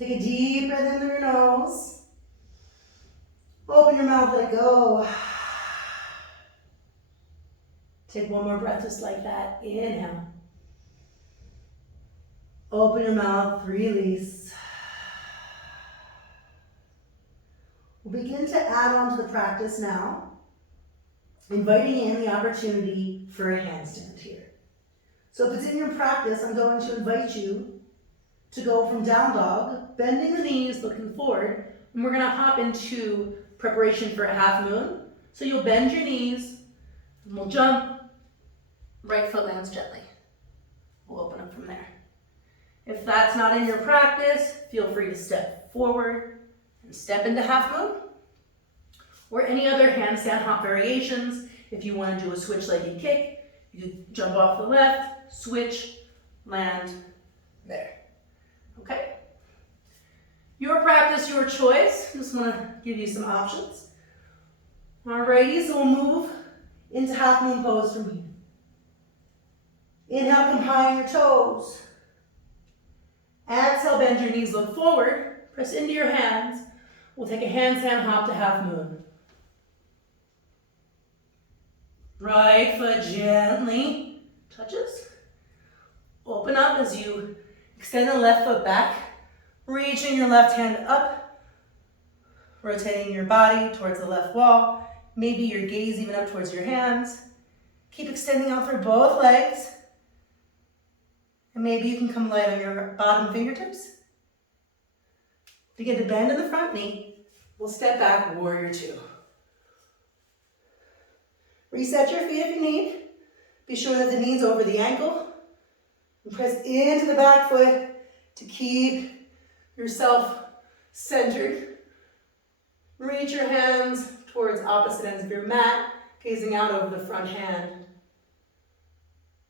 Take a deep breath in through your nose. Open your mouth, let it go. Take one more breath just like that. Inhale. Open your mouth, release. We'll begin to add on to the practice now, inviting in the opportunity for a handstand here. So if it's in your practice, I'm going to invite you to go from down dog, bending the knees, looking forward, and we're gonna hop into preparation for a half moon. So you'll bend your knees, and we'll jump, right foot lands gently. We'll open up from there. If that's not in your practice, feel free to step forward and step into half moon, or any other handstand hop variations. If you want to do a switch-legged kick, you jump off the left, switch, land, there. Okay? Your practice, your choice. Just want to give you some options. Alrighty, so we'll move into half moon pose from here. Inhale, come high on your toes. Exhale, bend your knees, look forward. Press into your hands. We'll take a handstand hop to half moon. Right foot gently touches. Open up as you extend the left foot back, reaching your left hand up, rotating your body towards the left wall, maybe your gaze even up towards your hands. Keep extending out through both legs, and maybe you can come light on your bottom fingertips. Begin to bend in the front knee. We'll step back, warrior two. Reset your feet if you need. Be sure that the knee's over the ankle. And press into the back foot to keep yourself centered. Reach your hands towards opposite ends of your mat, gazing out over the front hand.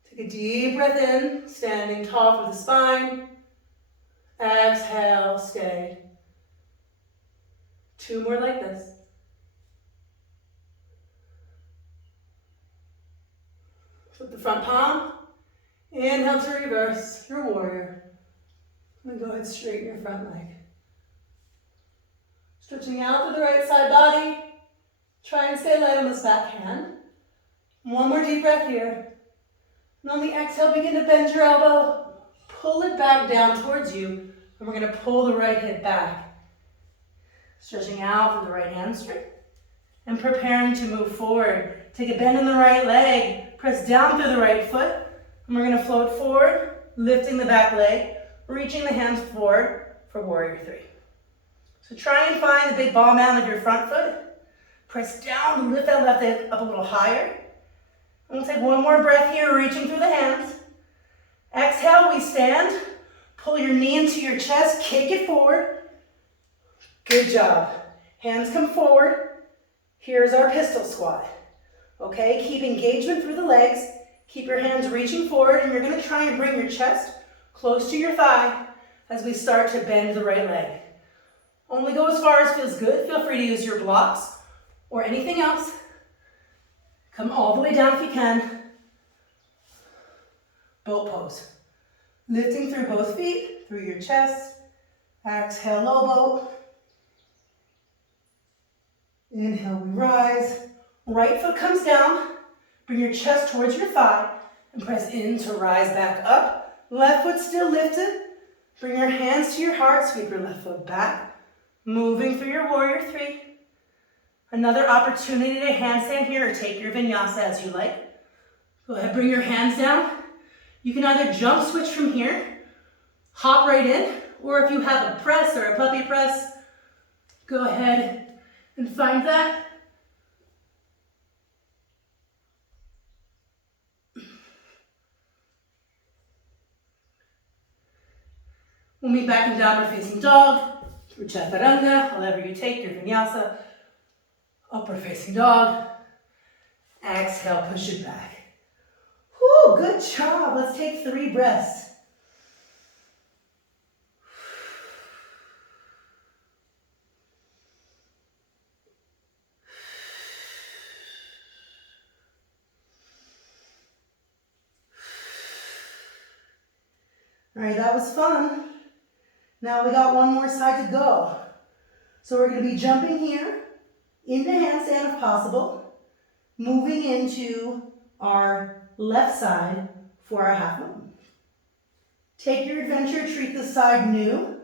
Take a deep breath in, standing tall through the spine. Exhale, stay. Two more like this. Flip the front palm. Inhale to reverse your warrior. And go ahead, straighten your front leg. Stretching out through the right side body. Try and stay light on this back hand. One more deep breath here. And on the exhale, begin to bend your elbow. Pull it back down towards you. And we're going to pull the right hip back. Stretching out through the right hamstring. And preparing to move forward. Take a bend in the right leg. Press down through the right foot. And we're going to float forward, lifting the back leg, reaching the hands forward for warrior three. So try and find the big ball mound of your front foot. Press down and lift that left leg up a little higher. And we'll take one more breath here, reaching through the hands. Exhale, we stand. Pull your knee into your chest, kick it forward. Good job. Hands come forward. Here's our pistol squat. Okay, keep engagement through the legs. Keep your hands reaching forward, and you're going to try and bring your chest close to your thigh as we start to bend the right leg. Only go as far as feels good. Feel free to use your blocks or anything else. Come all the way down if you can. Boat pose. Lifting through both feet, through your chest. Exhale, low boat. Inhale, we rise. Right foot comes down. Bring your chest towards your thigh and press in to rise back up. Left foot still lifted. Bring your hands to your heart. Sweep your left foot back. Moving through your warrior three. Another opportunity to handstand here or take your vinyasa as you like. Go ahead, bring your hands down. You can either jump switch from here, hop right in, or if you have a press or a puppy press, go ahead and find that. We'll meet back in downward facing dog, through chaturanga, however you take your vinyasa. Upward facing dog. Exhale, push it back. Whew, good job. Let's take 3 breaths. All right, that was fun. Now we got one more side to go. So we're going to be jumping here into handstand if possible, moving into our left side for our half moon. Take your adventure, treat this side new.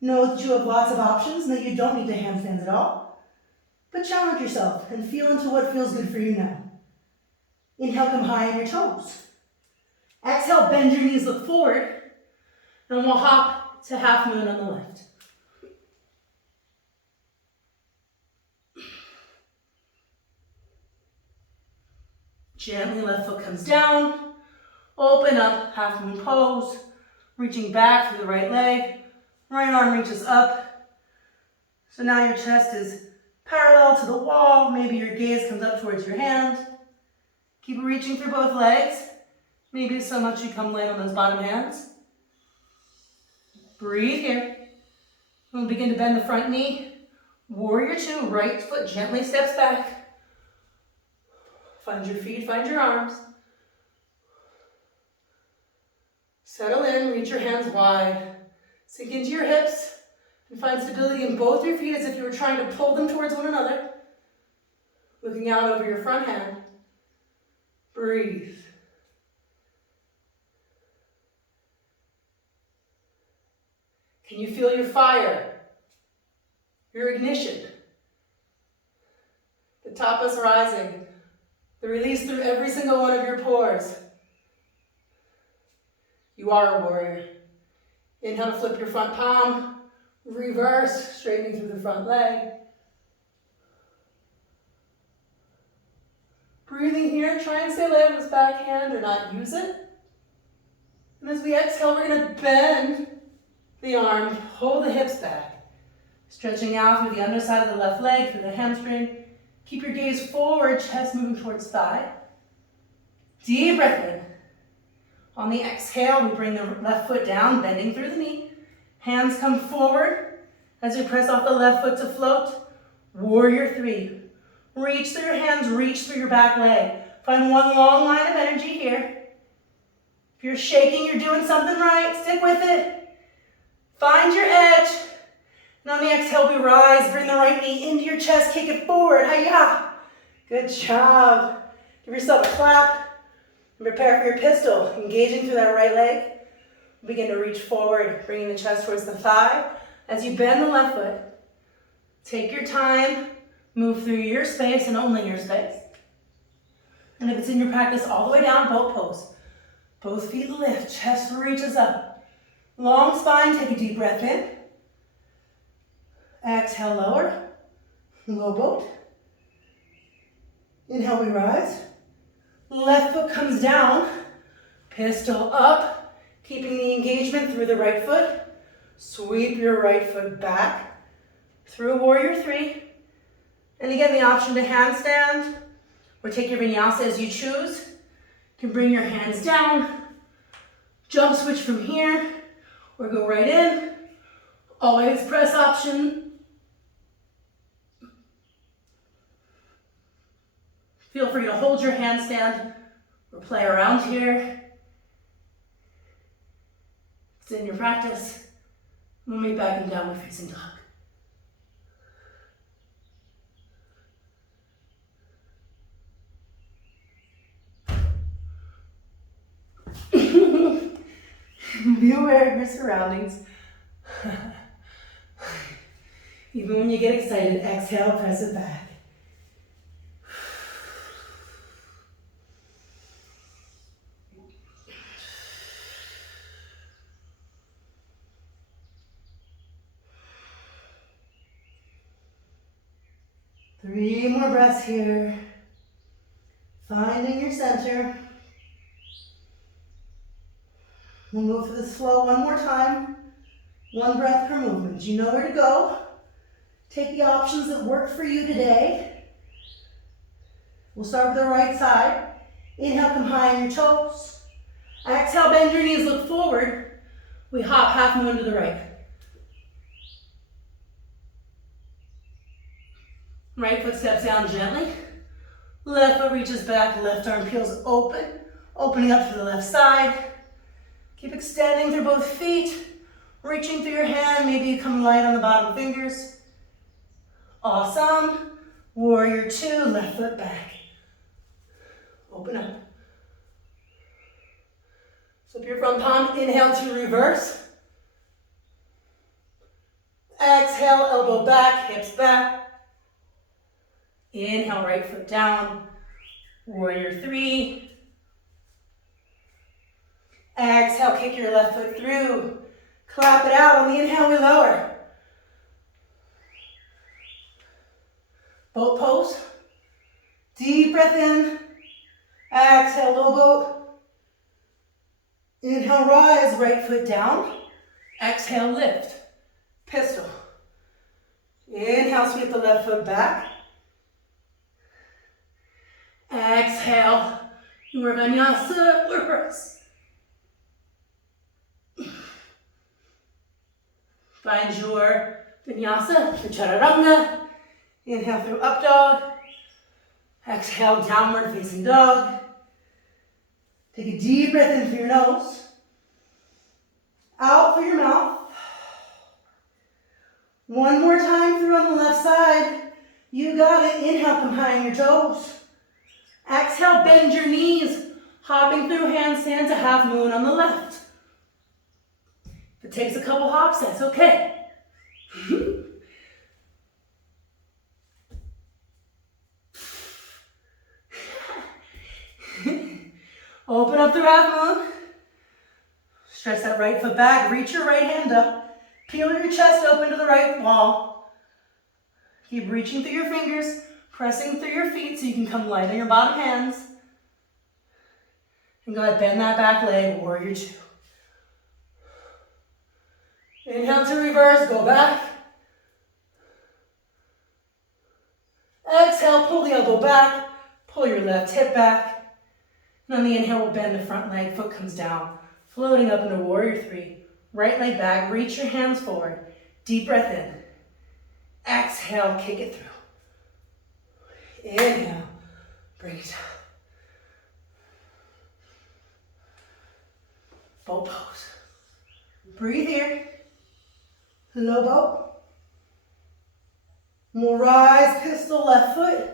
Know that you have lots of options and that you don't need to handstand at all. But challenge yourself and feel into what feels good for you now. Inhale, come high on your toes. Exhale, bend your knees, look forward, and we'll hop to half moon on the left. Gently, left foot comes down. Open up, half moon pose. Reaching back through the right leg. Right arm reaches up. So now your chest is parallel to the wall. Maybe your gaze comes up towards your hand. Keep reaching through both legs. Maybe so much you come light on those bottom hands. Breathe here. We'll begin to bend the front knee. Warrior two, right foot gently steps back. Find your feet, find your arms. Settle in, reach your hands wide. Sink into your hips and find stability in both your feet as if you were trying to pull them towards one another. Looking out over your front hand. Breathe. Can you feel your fire? Your ignition? The tapas rising. The release through every single one of your pores. You are a warrior. Inhale to flip your front palm. Reverse, straightening through the front leg. Breathing here, try and stay light on this back hand or not use it. And as we exhale, we're going to bend the arm, pull the hips back. Stretching out through the underside of the left leg, through the hamstring. Keep your gaze forward, chest moving towards thigh. Deep breath in. On the exhale, we bring the left foot down, bending through the knee. Hands come forward as we press off the left foot to float. Warrior three. Reach through your hands, reach through your back leg. Find one long line of energy here. If you're shaking, you're doing something right. Stick with it. Find your edge. And on the exhale, we rise. Bring the right knee into your chest. Kick it forward. Hi-ya. Good job. Give yourself a clap. And prepare for your pistol. Engaging through that right leg. Begin to reach forward, bringing the chest towards the thigh. As you bend the left foot, take your time. Move through your space and only your space. And if it's in your practice, all the way down, boat pose. Both feet lift, chest reaches up. Long spine, take a deep breath in. Exhale, lower. Low boat. Inhale, we rise. Left foot comes down. Pistol up. Keeping the engagement through the right foot. Sweep your right foot back. Through warrior three. And again, the option to handstand or take your vinyasa as you choose. You can bring your hands down. Jump switch from here. Or go right in. Always press option. Feel free to hold your handstand or play around here. If it's in your practice, we'll meet back in downward facing dog. Be aware of your surroundings. Even when you get excited, exhale, press it back. Three more breaths here. Finding your center. We'll move through this flow one more time. One breath per movement. You know where to go. Take the options that work for you today. We'll start with the right side. Inhale, come high on your toes. Exhale, bend your knees, look forward. We hop half moon to the right. Right foot steps down gently. Left foot reaches back, left arm peels open. Opening up to the left side. Keep extending through both feet. Reaching through your hand, maybe you come light on the bottom fingers. Awesome. Warrior two, left foot back. Open up. So up your front palm, inhale to reverse. Exhale, elbow back, hips back. Inhale, right foot down. Warrior three. Exhale, kick your left foot through. Clap it out. On the inhale, we lower. Boat pose. Deep breath in. Exhale, low boat. Inhale, rise, right foot down. Exhale, lift. Pistol. Inhale, sweep the left foot back. Exhale, your vinyasa, reverse. Find your vinyasa, your chaturanga. Inhale through up dog. Exhale, downward facing dog. Take a deep breath in through your nose. Out through your mouth. One more time through on the left side. You got it. Inhale, come high on your toes. Exhale, bend your knees. Hopping through handstand to half moon on the left. If it takes a couple hops, that's okay. Open up through half moon. Stretch that right foot back. Reach your right hand up. Peel your chest open to the right wall. Keep reaching through your fingers, pressing through your feet so you can come light on your bottom hands. And go ahead, bend that back leg, warrior two. Inhale to reverse, go back. Exhale, pull the elbow back, pull your left hip back. And on the inhale, we'll bend the front leg, foot comes down, floating up into warrior three. Right leg back, reach your hands forward. Deep breath in. Exhale, kick it through. Inhale, bring it down. Boat pose. Breathe here. Low boat. We'll rise, pistol, left foot.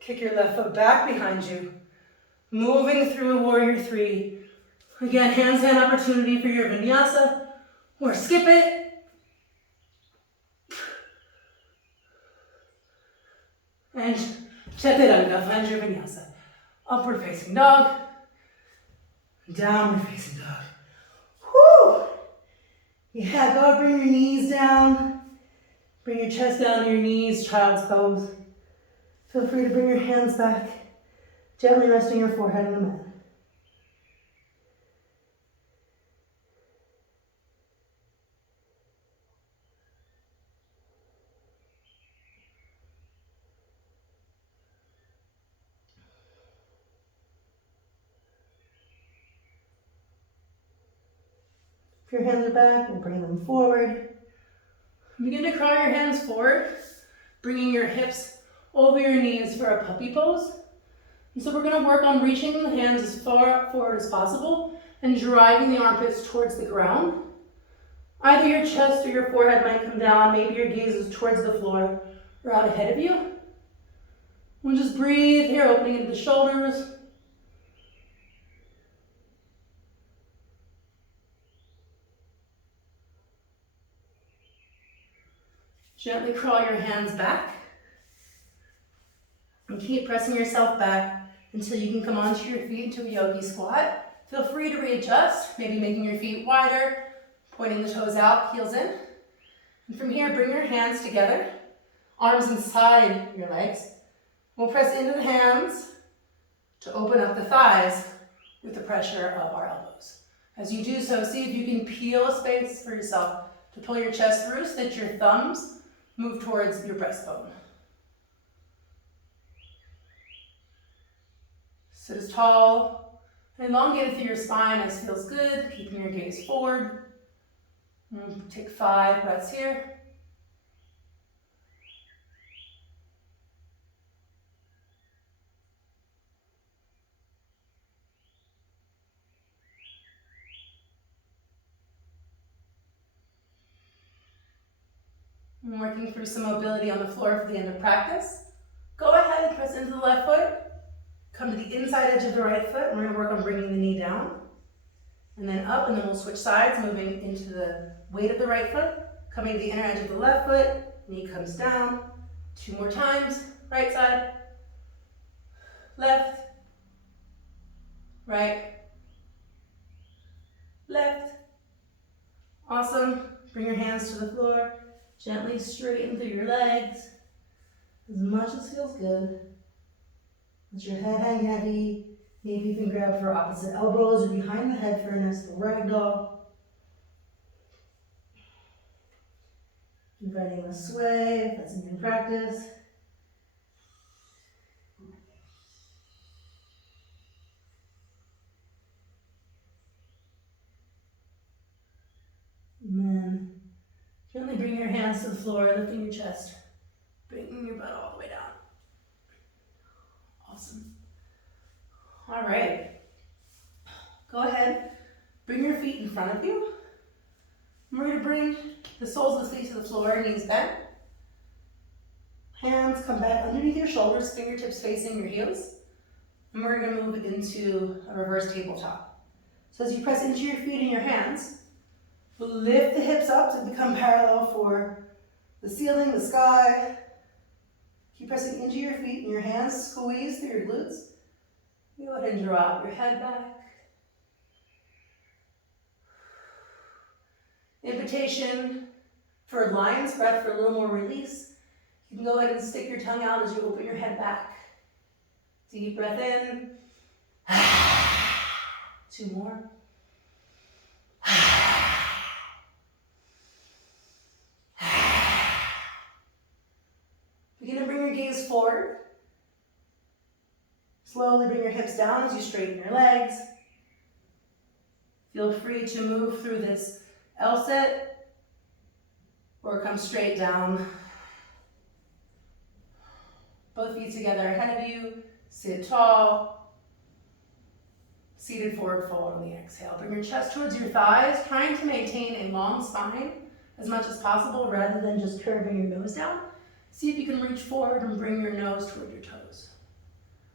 Kick your left foot back behind you. Moving through warrior three. Again, handstand opportunity for your vinyasa, or skip it. And chaturanga, find your vinyasa. Upward facing dog, downward facing dog. Whoo! Yeah, go bring your knees down. Bring your chest down to your knees, child's pose. Feel free to bring your hands back, gently resting your forehead on the mat. If your hands are back, we'll bring them forward. Begin to crawl your hands forward, bringing your hips over your knees for a puppy pose. And so we're going to work on reaching the hands as far forward as possible and driving the armpits towards the ground. Either your chest or your forehead might come down, maybe your gaze is towards the floor or out ahead of you. We'll just breathe here, opening into the shoulders. Gently crawl your hands back and keep pressing yourself back until you can come onto your feet into a yogi squat. Feel free to readjust, maybe making your feet wider, pointing the toes out, heels in. And from here, bring your hands together, arms inside your legs. We'll press into the hands to open up the thighs with the pressure of our elbows. As you do so, see if you can peel a space for yourself to pull your chest through so that your thumbs move towards your breastbone. Sit as tall and elongated through your spine as feels good, keeping your gaze forward. Take 5 breaths here. I'm working through some mobility on the floor for the end of practice. Go ahead and press into the left foot. Come to the inside edge of the right foot. We're going to work on bringing the knee down. And then up, and then we'll switch sides, moving into the weight of the right foot. Coming to the inner edge of the left foot. Knee comes down. 2 more times. Right side. Left. Right. Left. Awesome. Bring your hands to the floor. Gently straighten through your legs as much as feels good. Let your head hang heavy. Maybe you can grab for opposite elbows or behind the head for a nice little ragdoll. Inviting a sway if that's in your practice. And then gently bring your hands to the floor, lifting your chest, bringing your butt all the way down. Awesome. All right. Go ahead, bring your feet in front of you. And we're going to bring the soles of the feet to the floor, knees bent. Hands come back underneath your shoulders, fingertips facing your heels. And we're going to move into a reverse tabletop. So as you press into your feet and your hands, we'll lift the hips up to become parallel for the ceiling, the sky. Keep pressing into your feet and your hands, squeeze through your glutes. Go ahead and drop your head back. Invitation for lion's breath for a little more release. You can go ahead and stick your tongue out as you open your head back. Deep breath in. 2 more. Begin to bring your gaze forward. Slowly bring your hips down as you straighten your legs. Feel free to move through this L-sit or come straight down. Both feet together ahead of you. Sit tall. Seated forward fold on the exhale. Bring your chest towards your thighs, trying to maintain a long spine as much as possible rather than just curving your nose down. See if you can reach forward and bring your nose toward your toes.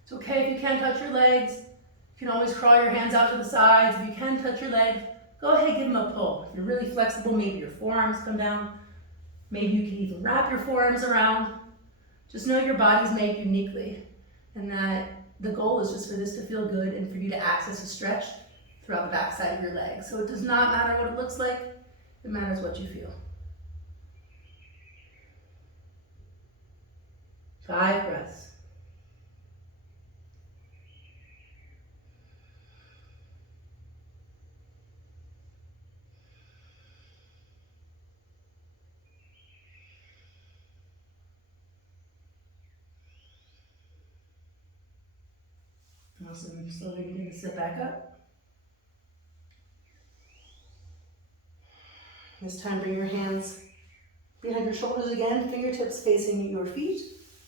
It's okay if you can't touch your legs. You can always crawl your hands out to the sides. If you can touch your legs, go ahead, give them a pull. If you're really flexible, maybe your forearms come down. Maybe you can even wrap your forearms around. Just know your body's made uniquely, and that the goal is just for this to feel good and for you to access a stretch throughout the backside of your legs. So it does not matter what it looks like, it matters what you feel. 5 breaths. Awesome. Slowly begin to sit back up. This time bring your hands behind your shoulders again, fingertips facing your feet.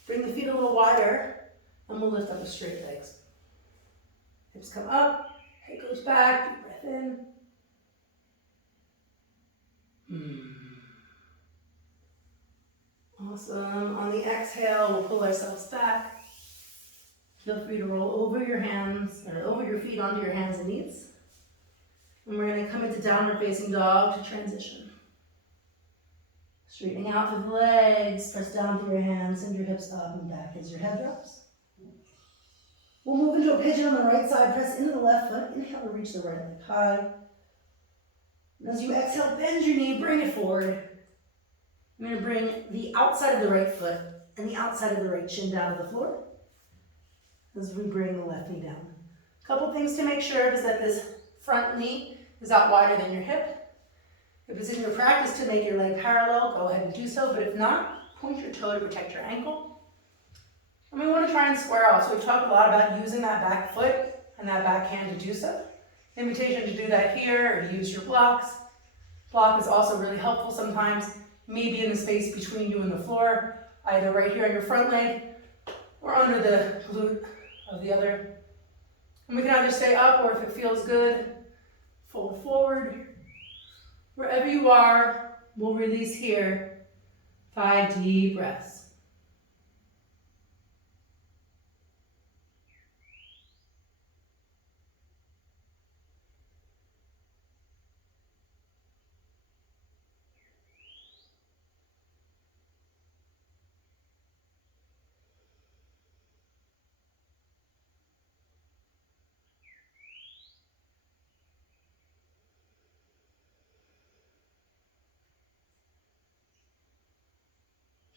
Bring the feet a little wider, and we'll lift up with straight legs. Hips come up, head goes back, deep breath in. Awesome. On the exhale, we'll pull ourselves back. Feel free to roll over your hands, or over your feet onto your hands and knees. And we're going to come into downward facing dog to transition. Straightening out through the legs, press down through your hands, send your hips up and back as your head drops. We'll move into a pigeon on the right side, press into the left foot, inhale to reach the right leg high. And as you exhale, bend your knee, bring it forward. I'm going to bring the outside of the right foot and the outside of the right shin down to the floor as we bring the left knee down. A couple things to make sure is that this front knee is out wider than your hip. If it's in your practice to make your leg parallel, go ahead and do so, but if not, point your toe to protect your ankle. And we want to try and square off, so we've talked a lot about using that back foot and that back hand to do so. Invitation to do that here, or to use your blocks. Block is also really helpful sometimes, maybe in the space between you and the floor, either right here on your front leg, or under the glute of the other. And we can either stay up, or if it feels good, fold forward. Wherever you are, we'll release here 5 deep breaths.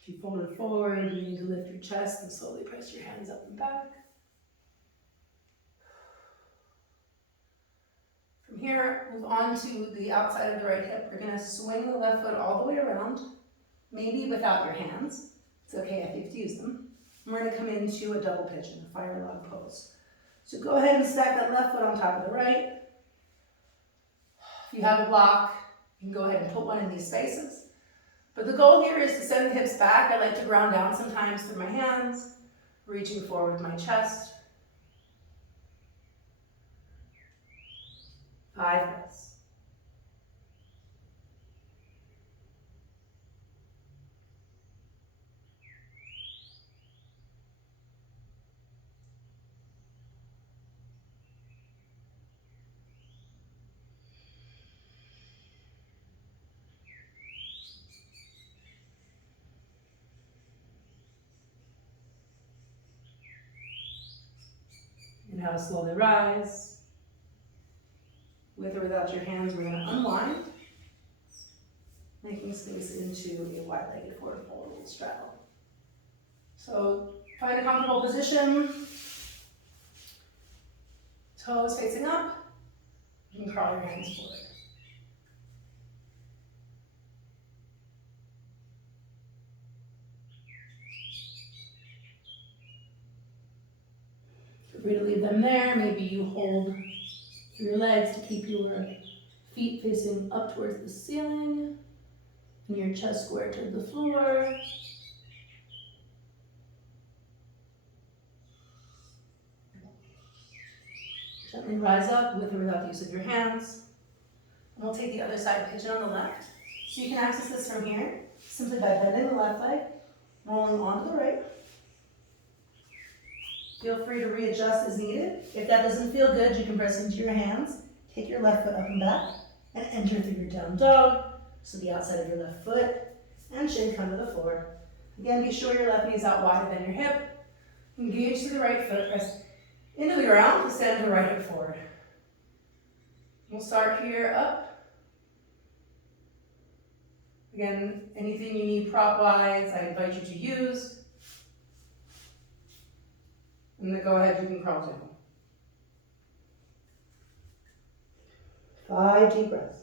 If you fold it forward, you need to lift your chest and slowly press your hands up and back. From here, move on to the outside of the right hip. We're going to swing the left foot all the way around, maybe without your hands. It's okay if you have to use them. And we're going to come into a double pigeon, a fire log pose. So go ahead and stack that left foot on top of the right. If you have a block, you can go ahead and put one in these spaces. But the goal here is to send the hips back. I like to ground down sometimes through my hands, reaching forward with my chest. 5 breaths. Inhale to slowly rise. With or without your hands, we're going to unwind, making space into a wide-legged forward fold straddle. So find a comfortable position. Toes facing up. You can crawl your hands forward. Feel free to leave them there. Maybe you hold your legs to keep your feet facing up towards the ceiling and your chest square to the floor. Gently rise up with or without the use of your hands. And we'll take the other side pigeon on the left. So you can access this from here, simply by bending the left leg, rolling onto the right. Feel free to readjust as needed. If that doesn't feel good, you can press into your hands. Take your left foot up and back and enter through your down dog. So the outside of your left foot and shin come to the floor. Again, be sure your left knee is out wider than your hip. Engage to the right foot, press into the ground, extend the right hip forward. We'll start here up. Again, anything you need prop-wise, I invite you to use. And then go ahead, you can crawl down. 5 deep breaths.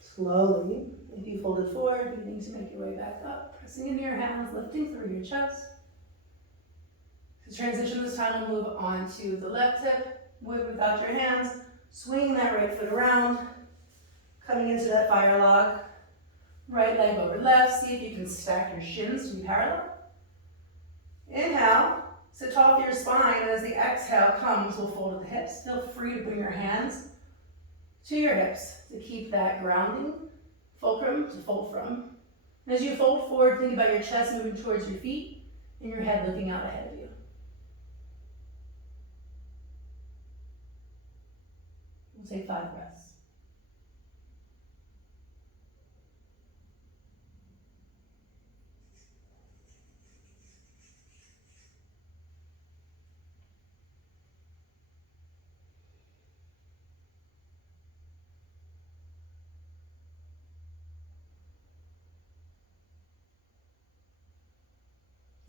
Slowly, if you fold it forward, beginning to make your way back up, pressing into your hands, lifting through your chest. To transition this time, we'll move on to the left hip, with or without your hands, swinging that right foot around, coming into that fire log, right leg over left. See if you can stack your shins to be parallel. Inhale, sit tall with your spine, and as the exhale comes, we'll fold to the hips. Feel free to bring your hands to your hips to keep that grounding fulcrum to fold from. And as you fold forward, think about your chest moving towards your feet and your head looking out ahead of you. We'll take 5 breaths.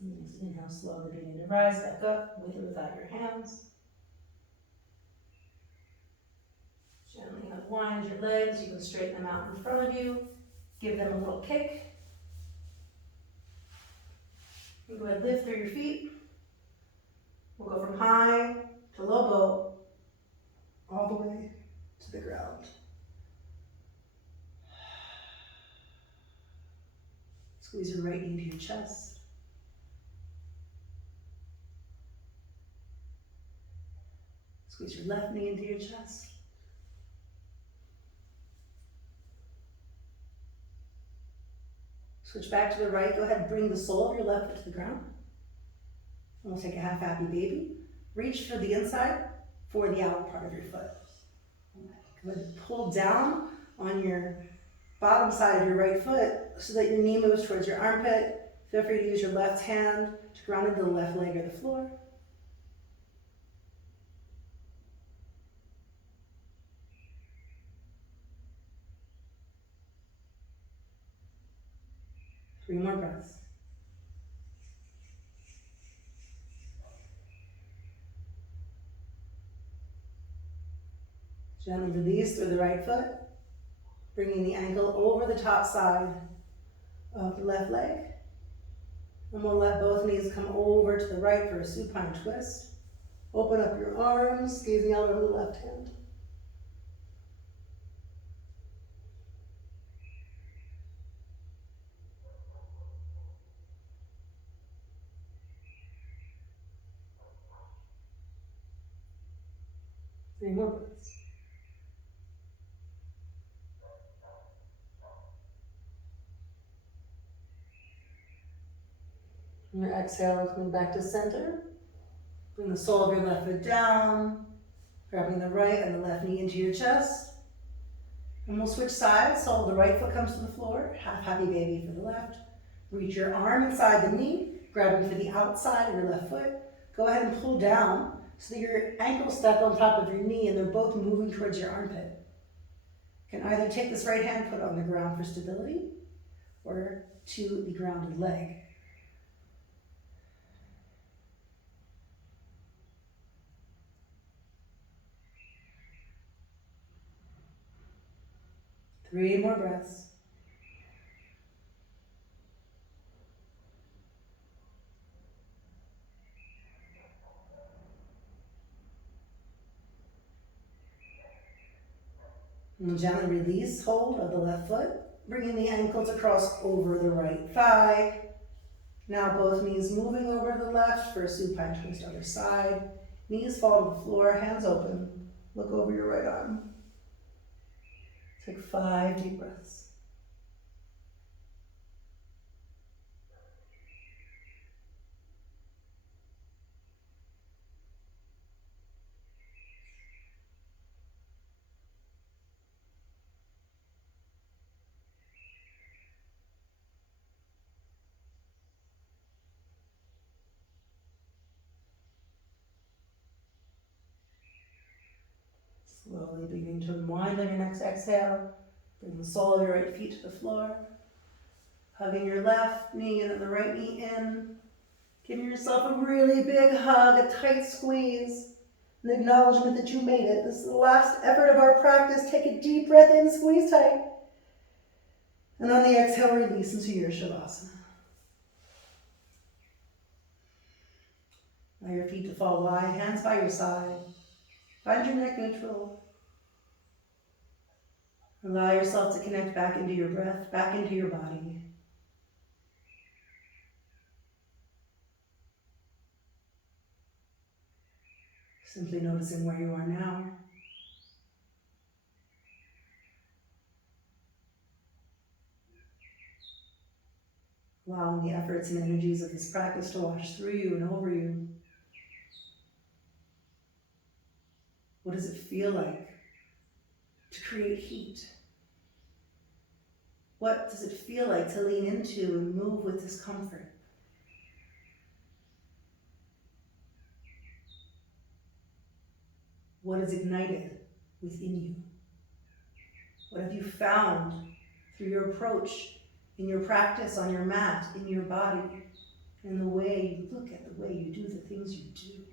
Next inhale, slowly beginning to rise back up with or without your hands. Gently unwind your legs. You can straighten them out in front of you. Give them a little kick. You go ahead, lift through your feet. We'll go from high to low boat. Squeeze your right knee into your chest. Squeeze your left knee into your chest. Switch back to the right. Go ahead and bring the sole of your left foot to the ground. And we'll take a half happy baby. Reach for the inside for the outer part of your foot. Go ahead and pull down on your bottom side of your right foot so that your knee moves towards your armpit. Feel free to use your left hand to ground into the left leg or the floor. Three more breaths. Gently release through the right foot, bringing the ankle over the top side of the left leg. And we'll let both knees come over to the right for a supine twist. Open up your arms, gazing out over the left hand. Three more breaths. On your exhale, coming back to center. Bring the sole of your left foot down, grabbing the right and the left knee into your chest. And we'll switch sides, so the right foot comes to the floor, half happy baby for the left. Reach your arm inside the knee, grabbing for the outside of your left foot. Go ahead and pull down so that your ankles step on top of your knee and they're both moving towards your armpit. You can either take this right hand, put it on the ground for stability, or to the grounded leg. Three more breaths. And gently release hold of the left foot, bringing the ankles across over the right thigh. Now both knees moving over to the left for a supine twist other side. Knees fall to the floor, hands open. Look over your right arm. Take 5 deep breaths. Slowly beginning to unwind on your next exhale. Bring the sole of your right feet to the floor. Hugging your left knee and the right knee in. Giving yourself a really big hug, a tight squeeze. An acknowledgement that you made it. This is the last effort of our practice. Take a deep breath in, squeeze tight. And on the exhale, release into your Shavasana. Allow your feet to fall wide, hands by your side. Find your neck neutral. Allow yourself to connect back into your breath, back into your body. Simply noticing where you are now. Allowing the efforts and energies of this practice to wash through you and over you. What does it feel like to create heat? What does it feel like to lean into and move with discomfort? What is ignited within you? What have you found through your approach, in your practice, on your mat, in your body, in the way you look at the way you do the things you do?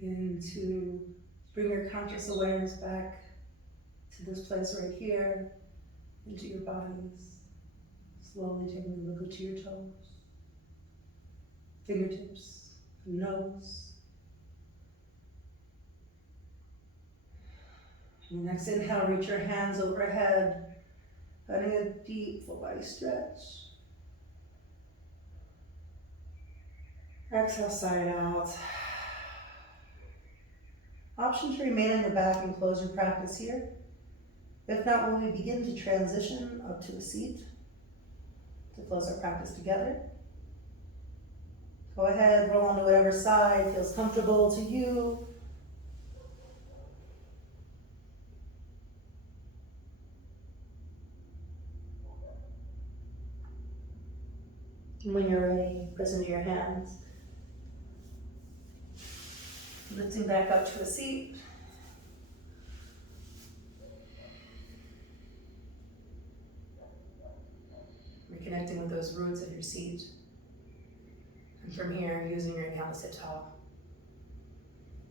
Begin to bring your conscious awareness back to this place right here, into your bodies. Slowly taking a look to your toes, fingertips, nose. And the next inhale, reach your hands overhead, finding a deep full body stretch. Exhale, side out. Option to remain in the back and close your practice here. If not, when we begin to transition up to a seat to close our practice together, go ahead, roll onto whatever side feels comfortable to you. And when you're ready, press into your hands. Lifting back up to a seat. Reconnecting with those roots of your seat. And from here, using your inhale to sit tall.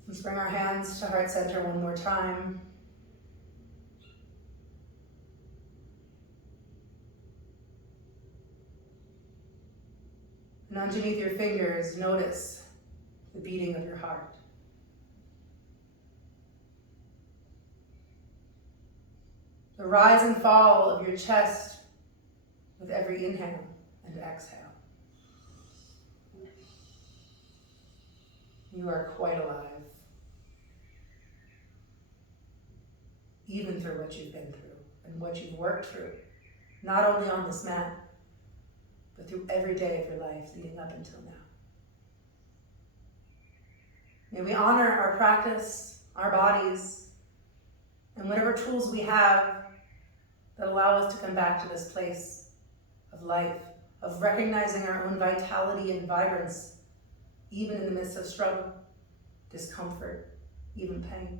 Let's bring our hands to heart center one more time. And underneath your fingers, notice the beating of your heart. The rise and fall of your chest with every inhale and exhale. You are quite alive, even through what you've been through and what you've worked through, not only on this mat, but through every day of your life leading up until now. May we honor our practice, our bodies, and whatever tools we have that allow us to come back to this place of life, of recognizing our own vitality and vibrance, even in the midst of struggle, discomfort, even pain.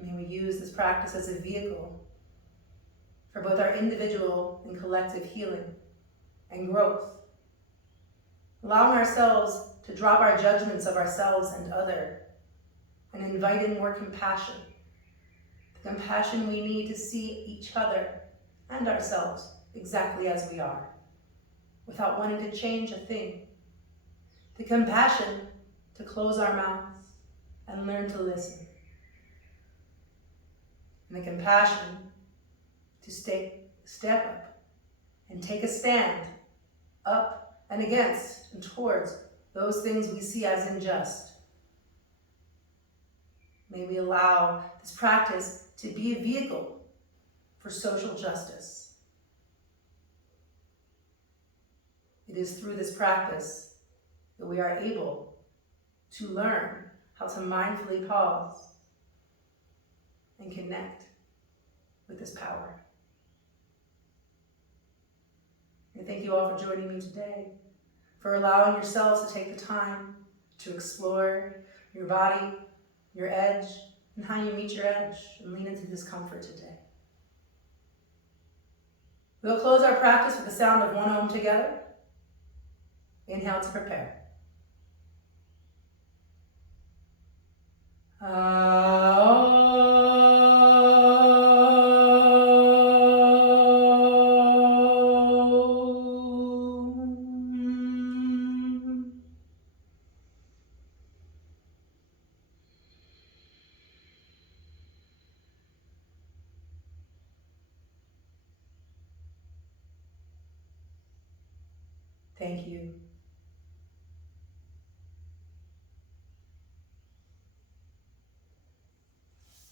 May we use this practice as a vehicle for both our individual and collective healing and growth, allowing ourselves to drop our judgments of ourselves and other and invite in more compassion, the compassion we need to see each other and ourselves exactly as we are, without wanting to change a thing, the compassion to close our mouths and learn to listen, and the compassion to step up and take a stand up and against and towards those things we see as unjust. May we allow this practice to be a vehicle for social justice. It is through this practice that we are able to learn how to mindfully pause and connect with this power. And thank you all for joining me today, for allowing yourselves to take the time to explore your body, your edge, and how you meet your edge and lean into discomfort today. We'll close our practice with the sound of one Om together. Inhale to prepare. Thank you.